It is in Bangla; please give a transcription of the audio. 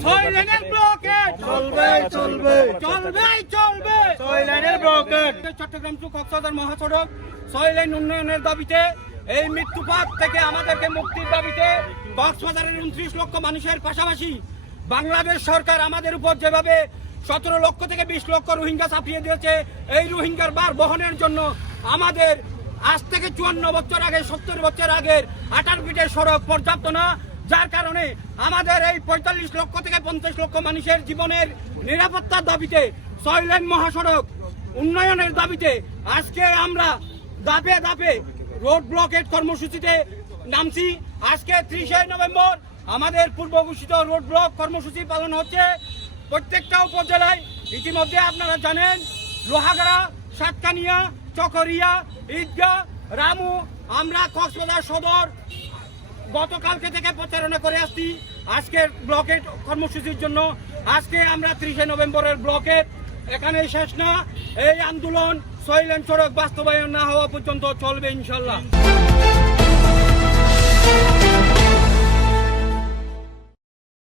ছয় লেনের ব্লকেট চলবে চলবে চলবে ছয় লাইনের ব্লকেট। চট্টগ্রাম টু কক্সবাজার মহাসড়ক 6 লেন উন্নয়নের দাবিতে, এই মৃত্যুপাত থেকে আমাদেরকে মুক্তির দাবিতে কক্সবাজারের 29 লক্ষ মানুষের পাশাপাশি বাংলাদেশ সরকার আমাদের উপর যেভাবে 17 লক্ষ থেকে 20 লক্ষ রোহিঙ্গা চাপিয়ে দিয়েছে, এই রোহিঙ্গার ভার বহনের জন্য আমাদের আজ থেকে 54 বছর আগে 70 বছর আগের 18 ফিটের সড়ক পর্যাপ্ত না, যার কারণে আমাদের এই 45 লক্ষ থেকে 50 লক্ষ মানুষের জীবনের নিরাপত্তার দাবিতে 6 লেন মহাসড়ক উন্নয়নের দাবিতে আজকে আমরা ধাপে ধাপে রোড ব্লকেট কর্মসূচিতে নামছি। আজকে 30 নভেম্বর আমাদের পূর্ব ঘোষিত রোড ব্লক কর্মসূচি পালন হচ্ছে প্রত্যেকটা উপজেলায়। ইতিমধ্যে আপনারা জানেন লোহাগাড়া, সাতকানিয়া, চকরিয়া, ঈদগাহ, রামু, আমরা কক্সবাজার সদর গতকালকে থেকে প্রচারণা করে আসছি আজকের ব্লকেট কর্মসূচির জন্য। আজকে আমরা 30 নভেম্বরের ব্লকেট এখানেই শেষ না, এই আন্দোলন 6 লেন সড়ক বাস্তবায়ন না হওয়া পর্যন্ত চলবে ইনশাল্লাহ।